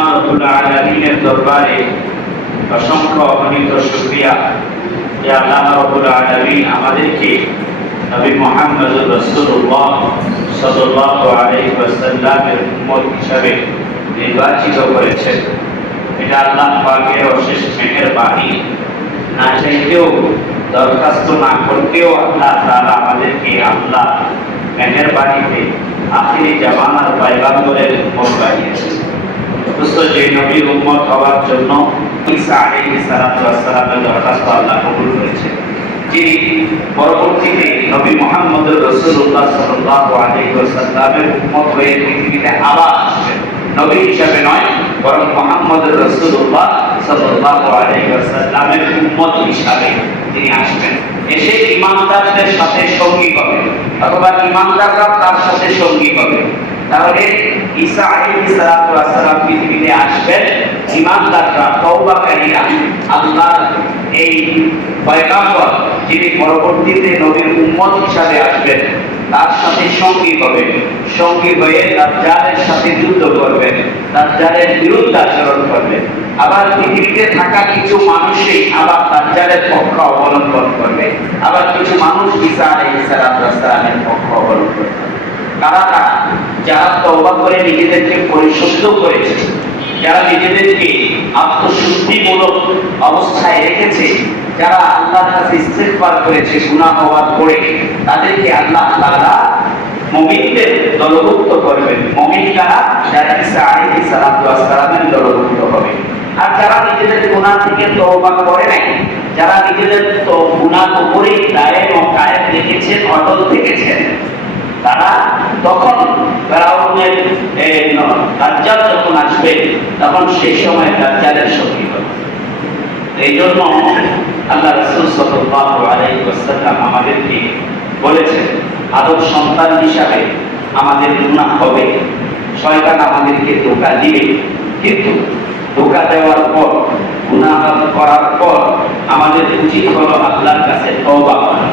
রব্বুল আলামিনের দরবারে অসংখ্য অগণিত শুকরিয়া। যে আল্লাহ রব্বুল আলামিন আমাদেরকে নবী মুহাম্মদ রাসূলুল্লাহ সাল্লাল্লাহু আলাইহি ওয়াসাল্লামের উম্মত হিসাবে নির্বাচিত করেছেন। এটা আল্লাহ পাকের অশেষ মেহেরবানি না চাইতেও, দরখাস্ত না করতেও আল্লাহ তাআলা আমাদেরকে আল্লাহ মেহেরবানিতে আখিরি জামানার পাইগাম্বরের উম্মত বানিয়েছেন। যে নবীর উম্মত হওয়ার জন্য ঈসা আলাইহিস সালাতু ওয়াস সালামের দরখাস্ত আল্লাহ কবুল করেছেন যিনি পরবর্তীতে নবী মুহাম্মদ রাসূলুল্লাহ সাল্লাল্লাহু আলাইহি ওয়াসাল্লামের উম্মত হয়ে পৃথিবীতে আবার আসবেন। নবী হিসাবে নয়, বরং মুহাম্মদ রাসূলুল্লাহ সাল্লাল্লাহু আলাইহি ওয়াসাল্লামের উম্মত হিসাবে তিনি আসবেন। এসে ইমানদারদের সাথে সঙ্গী হবে, অথবা ইমানদাররা তার সাথে সঙ্গী হবে। তাহলে ঈসা আলাইহিস সালাতু ওয়াস পৃথিবীতে আসবেন ইমানদাররা তওবাকারীরা, আল্লাহর এই পয়গাম্বর যিনি পরবর্তীতে নবীর উম্মত হিসাবে আসবেন, তার সাথে সঙ্গী হবে। সঙ্গী হয়ে দাজ্জালের সাথে যুদ্ধ করবেন দাজ্জালের বিরুদ্ধে আচরণ করবেন আবার পৃথিবীতে থাকা কিছু মানুষই আবার দাজ্জালের পক্ষ অবলম্বন করবে। আবার কিছু মানুষ ঈসা আলাইহিস সালাতু ওয়াস পক্ষ অবলম্বন যারা তওবা করে নিজেদেরকে পরিশুদ্ধ করেছে, যারা নিজেদেরকে আত্মশুদ্ধিমূলক অবস্থায় রেখেছে, যারা আল্লাহর কাছে ইস্তেগফার করেছে, গুনাহ হওয়ার পরে তাদেরকে আল্লাহ তাআলা মুমিনদের দলভুক্ত করবেন। মুমিন কারা? যারা ঈসা আলাইহিস সালাতু ওয়াস সালামের দলভুক্ত হবে। আর যারা নিজেদের গুনাহ থেকে তওবা করে নাই, যারা নিজেদের তো গুনাহ উপরেই দায়েম ও কায়েম রেখেছেন, অটল থেকেছেন, তারা তখন দাজ্জাল যখন আসবে, তখন সেই সময় দাজ্জালের সঙ্গী হবে। এই জন্য আল্লাহ রাসূল সাল্লাল্লাহু আলাইহি ওয়াসাল্লাম আমাদেরকে বলেছেন আদম সন্তান হিসাবে আমাদের গুনাহ হবে। শয়তান আমাদেরকে ধোঁকা দিবে, কিন্তু ধোঁকা দেওয়ার পর, গুনাহ করার পর আমাদের উচিত হলো আল্লাহর কাছে তওবা করা।